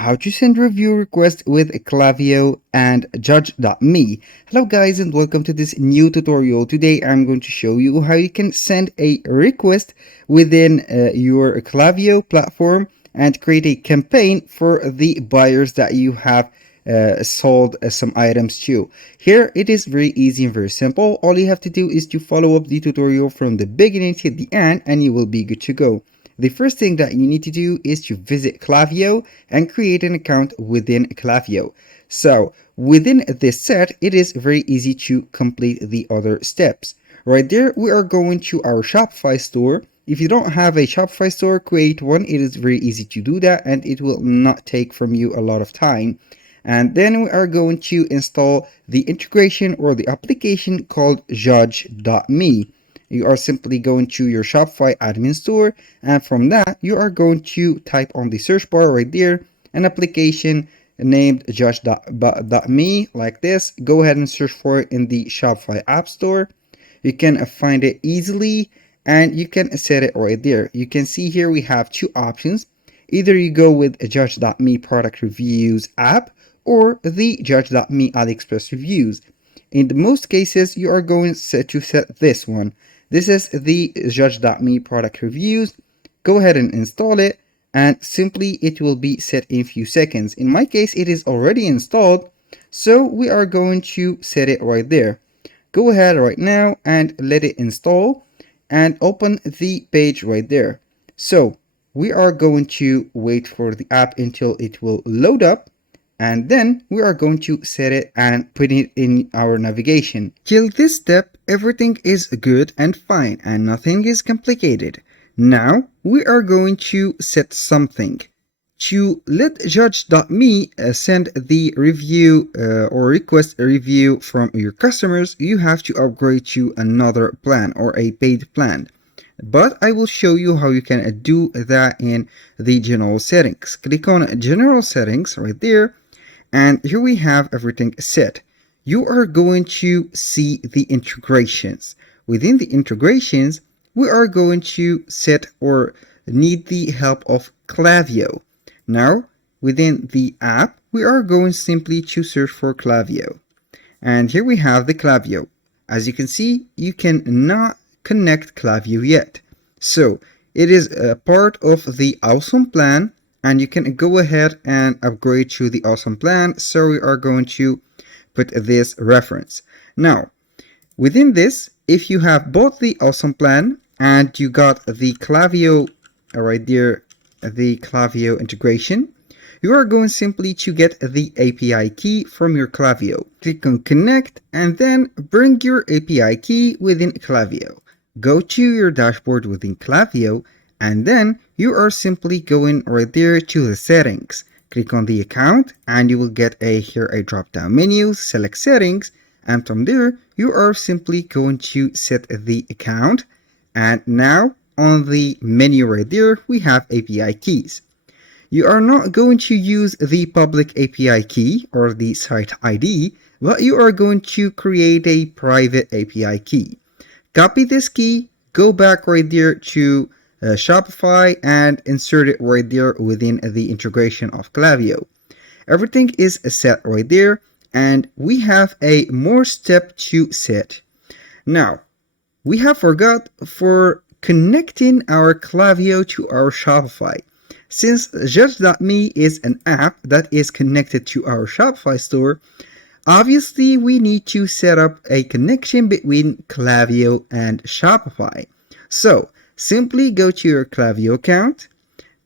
how to send review request with Klaviyo and Judge.me. Hello guys and welcome to this new tutorial. Today I'm going to show you how you can send a request within your Klaviyo platform and create a campaign for the buyers that you have sold some items to. Here it is very easy and very simple. All you have to do is to follow up the tutorial from the beginning to the end and you will be good to go. The first thing that you need to do is to visit Klaviyo and create an account within Klaviyo. So within this set, it is very easy to complete the other steps. Right there, we are going to our Shopify store. If you don't have a Shopify store, create one. It is very easy to do that and it will not take from you a lot of time. And then we are going to install the integration or the application called Judge.me. You are simply going to your Shopify admin store, and from that you are going to type on the search bar right there an application named Judge.me like this. Go ahead and search for it in the Shopify app store. You can find it easily and you can set it right there. You can see here we have two options. Either you go with a Judge.me product reviews app or the Judge.me AliExpress reviews. In most cases you are going to set this one. This is the Judge.me product reviews. Go ahead and install it and simply it will be set in a few seconds. In my case, it is already installed, so we are going to set it right there. Go ahead right now and let it install and open the page right there. So we are going to wait for the app until it will load up. And then we are going to set it and put it in our navigation. Till this step, everything is good and fine and nothing is complicated. Now we are going to set something. To let Judge.me send the review or request a review from your customers, you have to upgrade to another plan or a paid plan. But I will show you how you can do that in the general settings. Click on general settings right there. And here we have everything set. You are going to see the integrations. Within the integrations, we are going to set or need the help of Klaviyo. Now, within the app, we are going simply to search for Klaviyo. And here we have the Klaviyo. As you can see, you cannot connect Klaviyo yet. So, it is a part of the Awesome plan. And you can go ahead and upgrade to the Awesome plan. So we are going to put this reference. Now, within this, if you have both the Awesome plan and you got the Klaviyo right there, the Klaviyo integration, you are going simply to get the API key from your Klaviyo. Click on connect and then bring your API key within Klaviyo. Go to your dashboard within Klaviyo. And then you are simply going right there to the settings. Click on the account and you will get here a drop down menu, select settings, and from there you are simply going to set the account. And now on the menu right there we have API keys. You are not going to use the public API key or the site ID, but you are going to create a private API key. Copy this key, go back right there to Shopify and insert it right there within the integration of Klaviyo. Everything is set right there and we have a more step to set. Now, we have forgot for connecting our Klaviyo to our Shopify. Since Judge.me is an app that is connected to our Shopify store, obviously we need to set up a connection between Klaviyo and Shopify. So, simply go to your Klaviyo account,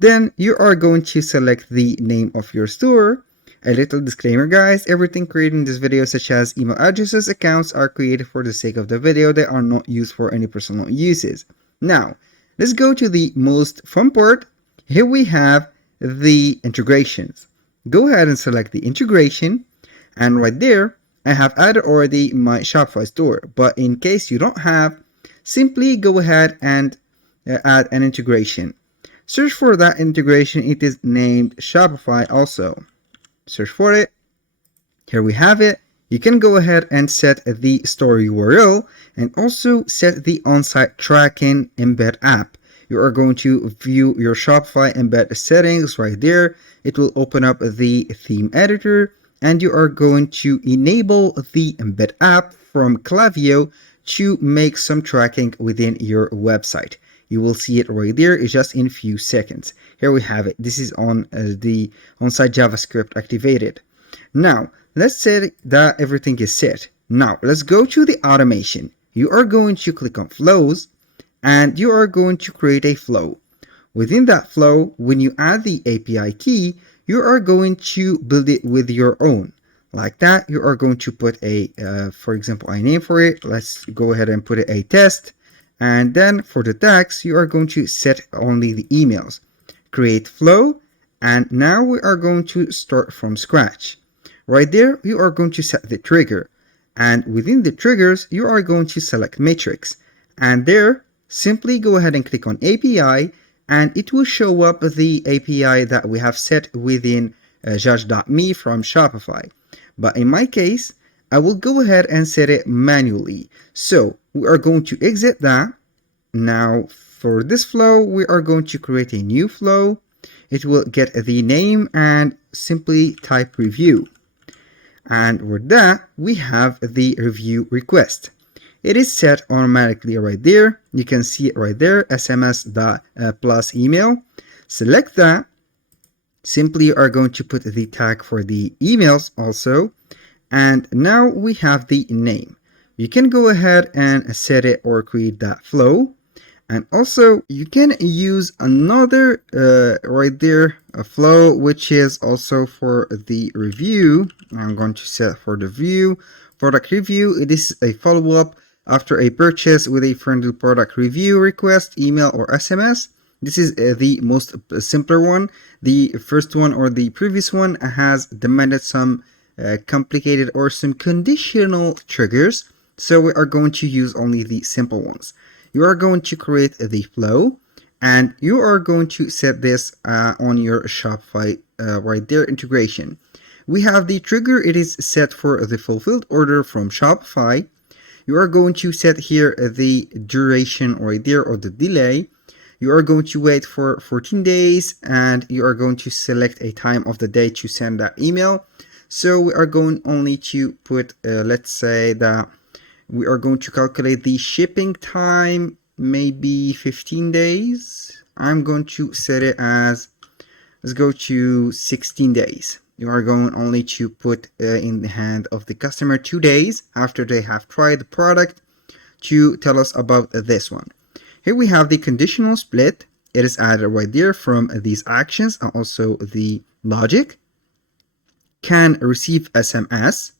then you are going to select the name of your store. A little disclaimer guys, everything created in this video such as email addresses, accounts are created for the sake of the video. They are not used for any personal uses. Now, let's go to the most fun part. Here we have the integrations. Go ahead and select the integration and right there I have added already my Shopify store. But in case you don't have, simply go ahead and add an integration. Search for that integration. It is named Shopify also. Search for it. Here we have it. You can go ahead and set the store URL and also set the on-site tracking embed app. You are going to view your Shopify embed settings right there. It will open up the theme editor, and you are going to enable the embed app from Klaviyo to make some tracking within your website. You will see it right there just in a few seconds. Here we have it. This is on the on-site JavaScript activated. Now, let's say that everything is set. Now, let's go to the automation. You are going to click on flows, and you are going to create a flow. Within that flow, when you add the API key, you are going to build it with your own. Like that, you are going to put for example, a name for it. Let's go ahead and put it a test. And then for the tags, you are going to set only the emails. Create flow, and now we are going to start from scratch. Right there, you are going to set the trigger. And within the triggers, you are going to select matrix. And there, simply go ahead and click on API, and it will show up the API that we have set within judge.me from Shopify. But in my case, I will go ahead and set it manually. So we are going to exit that. Now for this flow, we are going to create a new flow. It will get the name and simply type review. And with that, we have the review request. It is set automatically right there. You can see it right there, SMS plus email. Select that. Simply you are going to put the tag for the emails also. And now we have the name. You can go ahead and set it or create that flow. And also you can use another right there, a flow, which is also for the review. I'm going to set for the view, product review. It is a follow-up after a purchase with a friendly product review request, email or SMS. This is the most simpler one. The first one or the previous one has demanded some complicated or some conditional triggers. So we are going to use only the simple ones. You are going to create the flow, and you are going to set this on your Shopify right there integration. We have the trigger. It is set for the fulfilled order from Shopify. You are going to set here the duration right there, or the delay. You are going to wait for 14 days, and you are going to select a time of the day to send that email. So we are going only to put, let's say that we are going to calculate the shipping time, maybe 15 days. I'm going to set it as, let's go to 16 days. You are going only to put in the hand of the customer 2 days after they have tried the product to tell us about this one. Here we have the conditional split. It is added right there from these actions and also the logic. Can receive SMS.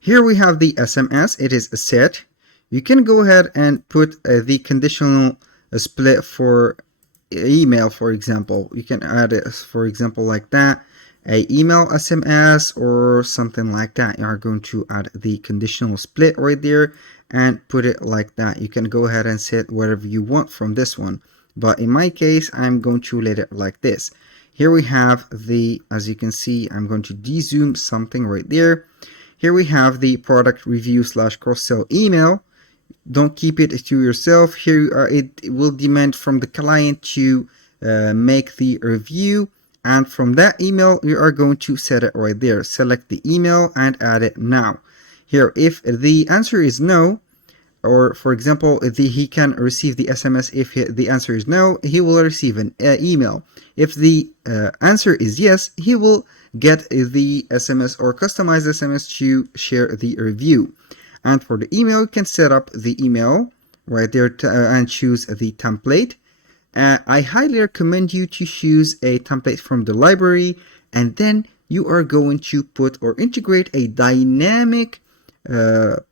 Here we have the SMS. It is set. You can go ahead and put the conditional split for email, for example. You can add it, for example, like that. A email SMS or something like that. You are going to add the conditional split right there and put it like that. You can go ahead and set whatever you want from this one. But in my case, I'm going to let it like this. Here we have the, as you can see, I'm going to de-zoom something right there. Here we have the product review / cross-sell email. Don't keep it to yourself. Here it will demand from the client to make the review. And from that email, you are going to set it right there. Select the email and add it now. Here, if the answer is no, or for example, he can receive the SMS. If the answer is no, he will receive an email. If the answer is yes, he will get the SMS or customized SMS to share the review. And for the email, you can set up the email right there and choose the template. I highly recommend you to choose a template from the library, and then you are going to put or integrate a dynamic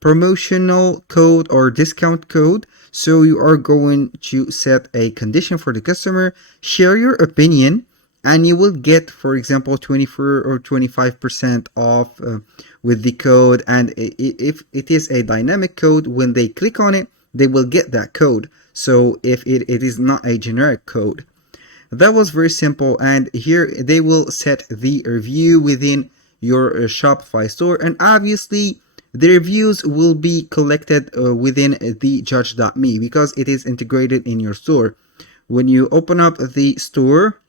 promotional code or discount code. So you are going to set a condition for the customer, share your opinion, and you will get, for example, 24 or 25% off with the code. And if it is a dynamic code, when they click on it, they will get that code. So if it is not a generic code. That was very simple, and here they will set the review within your Shopify store, and obviously the reviews will be collected within the judge.me because it is integrated in your store. when you open up the store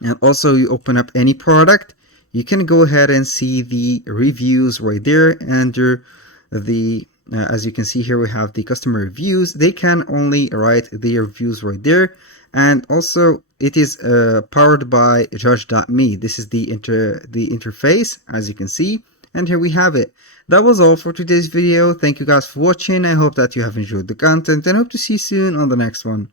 and also you open up any product, you can go ahead and see the reviews right there under the as you can see here, we have the customer reviews. They can only write their reviews right there. And also it is powered by judge.me. This is the interface, as you can see. And here we have it. That was all for today's video. Thank you guys for watching. I hope that you have enjoyed the content and hope to see you soon on the next one.